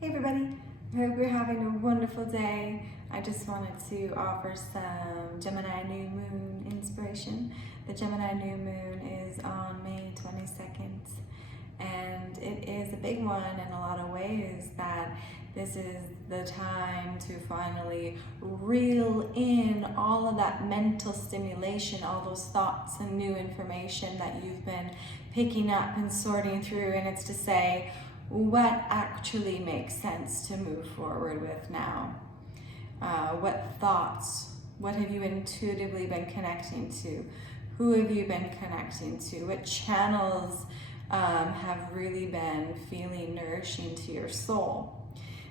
Hey everybody, I hope you're having a wonderful day. I just wanted to offer some Gemini New Moon inspiration. The Gemini New Moon is on May 22nd, and it is a big one in a lot of ways. That this is the time to finally reel in all of that mental stimulation, all those thoughts and new information that you've been picking up and sorting through, and it's to say, what actually makes sense to move forward with now? What thoughts? What have you intuitively been connecting to? Who have you been connecting to? What channels have really been feeling nourishing to your soul?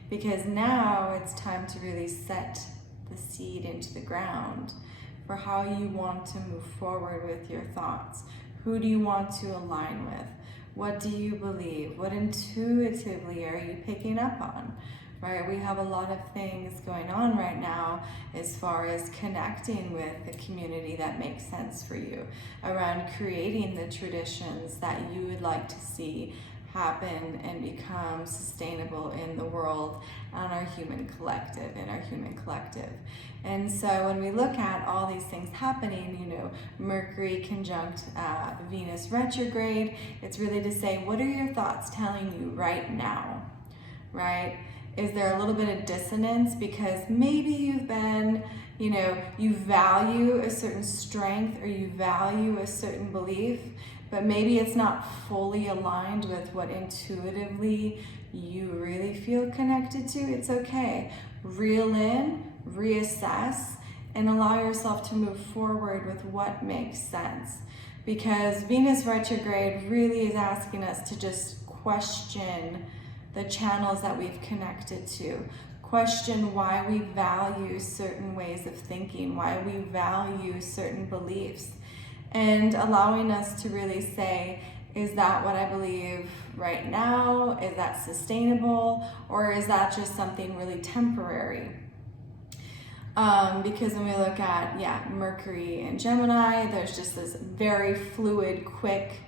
Because now it's time to really set the seed into the ground for how you want to move forward with your thoughts. Who do you want to align with? What do you believe? What intuitively are you picking up on? Right? We have a lot of things going on right now as far as connecting with the community that makes sense for you, around creating the traditions that you would like to see happen and become sustainable in the world and our human collective, And so when we look at all these things happening, Mercury conjunct Venus retrograde, it's really to say, what are your thoughts telling you right now, right? Is there a little bit of dissonance because maybe you've been, you value a certain strength or you value a certain belief, but maybe it's not fully aligned with what intuitively you really feel connected to? It's okay. Reel in, reassess, and allow yourself to move forward with what makes sense. Because Venus retrograde really is asking us to just question the channels that we've connected to. Question why we value certain ways of thinking, why we value certain beliefs. And allowing us to really say, is that what I believe right now? Is that sustainable? Or is that just something really temporary? Because when we look at, Mercury and Gemini, there's just this very fluid, quick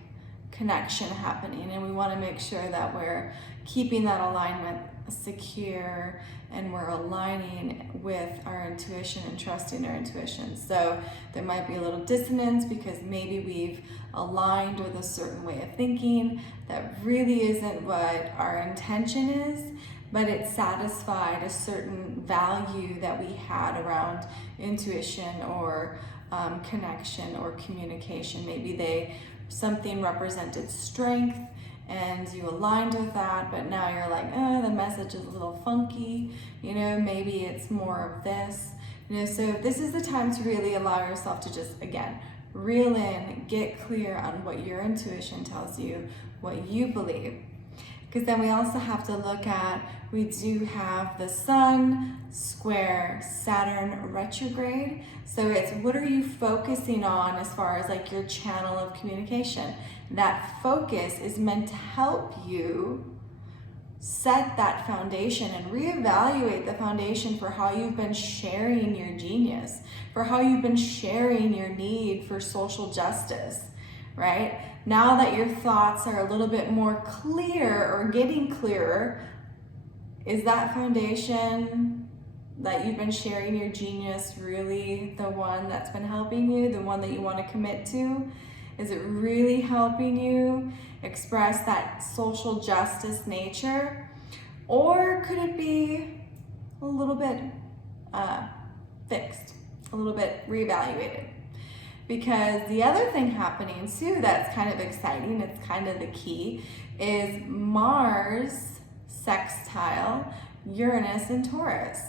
connection happening. And we want to make sure that we're keeping that alignment secure and we're aligning with our intuition and trusting our intuition. So there might be a little dissonance because maybe we've aligned with a certain way of thinking that really isn't what our intention is, but it satisfied a certain value that we had around intuition or connection or communication. Maybe something represented strength and you aligned with that, but now you're like, the message is a little funky, maybe it's more of this, so this is the time to really allow yourself to just, again, reel in, get clear on what your intuition tells you, what you believe. Because then we also have to look at, we do have the Sun square Saturn retrograde. So it's, what are you focusing on as far as like your channel of communication? That focus is meant to help you set that foundation and reevaluate the foundation for how you've been sharing your genius, for how you've been sharing your need for social justice, right? Now that your thoughts are a little bit more clear or getting clearer, is that foundation that you've been sharing your genius really the one that's been helping you, the one that you want to commit to? Is it really helping you express that social justice nature? Or could it be a little bit fixed, a little bit reevaluated? Because the other thing happening too that's kind of exciting, it's kind of the key, is Mars sextile Uranus and Taurus.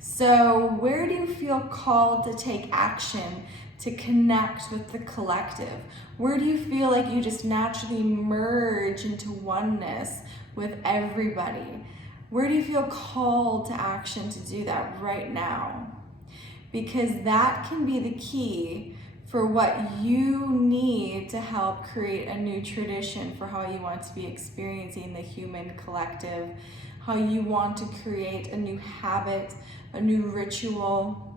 So where do you feel called to take action to connect with the collective? Where do you feel like you just naturally merge into oneness with everybody? Where do you feel called to action to do that right now? Because that can be the key for what you need to help create a new tradition for how you want to be experiencing the human collective, how you want to create a new habit, a new ritual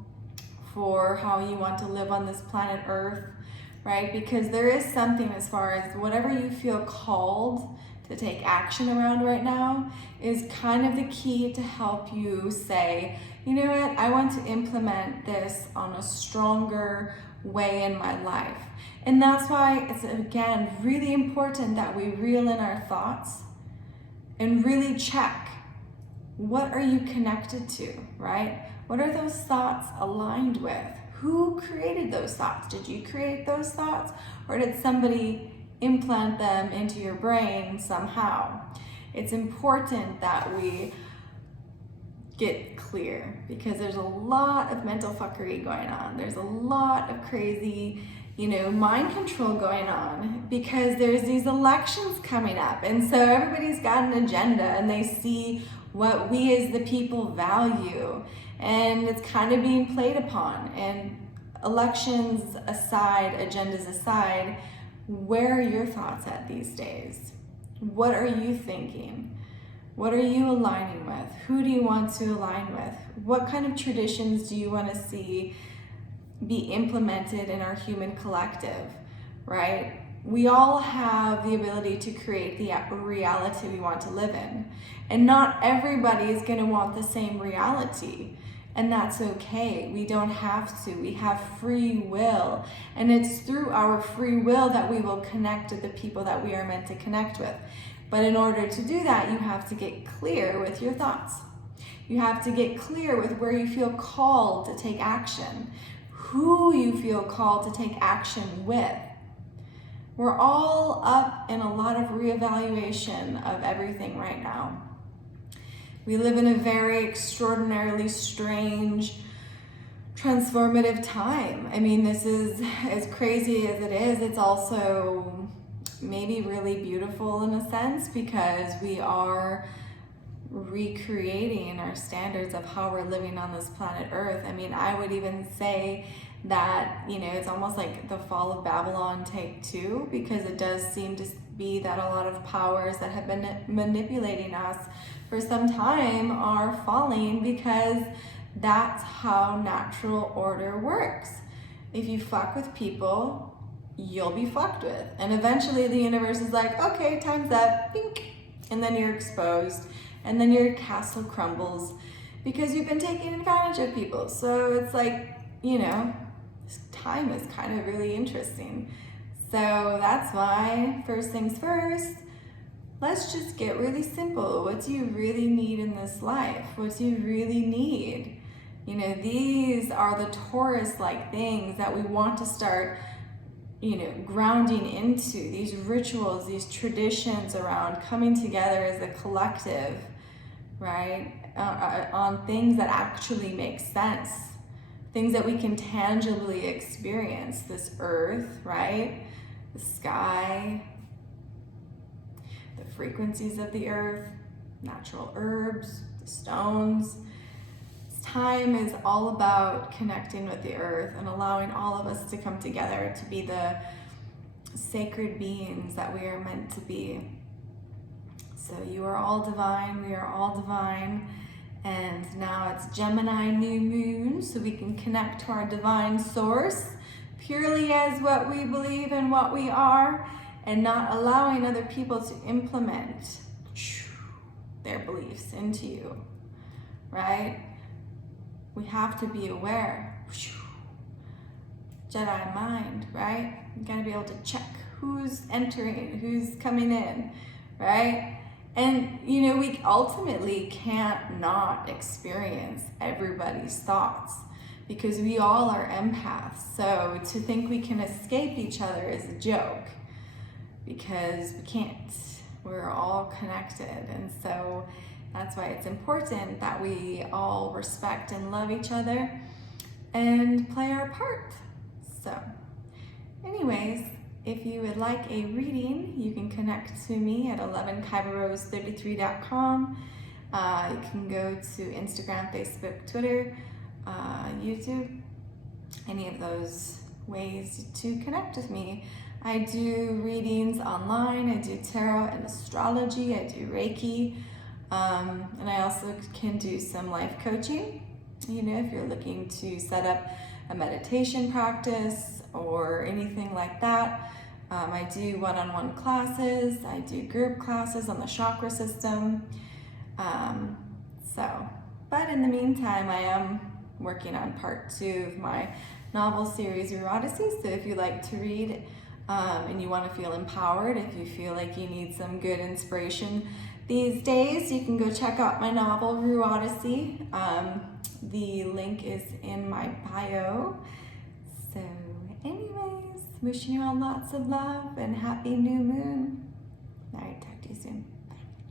for how you want to live on this planet Earth, right? Because there is something as far as whatever you feel called to take action around right now is kind of the key to help you say, you know what, I want to implement this on a stronger way in my life. And that's why it's, again, really important that we reel in our thoughts and really check, what are you connected to, right? What are those thoughts aligned with? Who created those thoughts? Did you create those thoughts, or did somebody implant them into your brain somehow? It's important that we get clear, because there's a lot of mental fuckery going on. There's a lot of crazy, mind control going on, because there's these elections coming up. And so everybody's got an agenda, and they see what we as the people value, and it's kind of being played upon. And elections aside, agendas aside, where are your thoughts at these days? What are you thinking? What are you aligning with? Who do you want to align with? What kind of traditions do you want to see be implemented in our human collective, right? We all have the ability to create the reality we want to live in. And not everybody is going to want the same reality. And that's okay. We don't have to. We have free will. And it's through our free will that we will connect to the people that we are meant to connect with. But in order to do that, you have to get clear with your thoughts. You have to get clear with where you feel called to take action, who you feel called to take action with. We're all up in a lot of reevaluation of everything right now. We live in a very extraordinarily strange, transformative time. I mean, this is as crazy as it is. It's also maybe really beautiful in a sense, because we are recreating our standards of how we're living on this planet Earth. I mean, I would even say that, it's almost like the fall of Babylon take two, because it does seem to be that a lot of powers that have been manipulating us for some time are falling, because that's how natural order works. If you fuck with people, you'll be fucked with. And eventually the universe is like, okay, time's up, bink. And then you're exposed, and then your castle crumbles because you've been taking advantage of people. So it's like, this time is kind of really interesting. So that's why, first things first, let's just get really simple. What do you really need in this life? What do you really need? These are the Taurus-like things that we want to start, grounding into, these rituals, these traditions around coming together as a collective, right? On things that actually make sense, things that we can tangibly experience. This earth, right? The sky, the frequencies of the earth, natural herbs, the stones. This time is all about connecting with the earth and allowing all of us to come together to be the sacred beings that we are meant to be. So you are all divine, we are all divine. And now it's Gemini New Moon, so we can connect to our divine source purely as what we believe and what we are, and not allowing other people to implement their beliefs into you, right? We have to be aware. Jedi mind, right? You gotta be able to check who's entering, who's coming in, right? And, we ultimately can't not experience everybody's thoughts, because we all are empaths. So to think we can escape each other is a joke, because we can't. We're all connected. And so that's why it's important that we all respect and love each other and play our part. So anyways, if you would like a reading, you can connect to me at 11kaivarose33.com. You can go to Instagram, Facebook, Twitter, YouTube, any of those ways to connect with me. I do readings online, I do tarot and astrology, I do Reiki, and I also can do some life coaching. If you're looking to set up a meditation practice or anything like that, I do one-on-one classes, I do group classes on the chakra system. But in the meantime, I am working on part 2 of my novel series, Rue Odyssey. So if you like to read and you want to feel empowered, if you feel like you need some good inspiration these days, you can go check out my novel, Rue Odyssey. The link is in my bio. So anyways, wishing you all lots of love and happy new moon. All right, talk to you soon.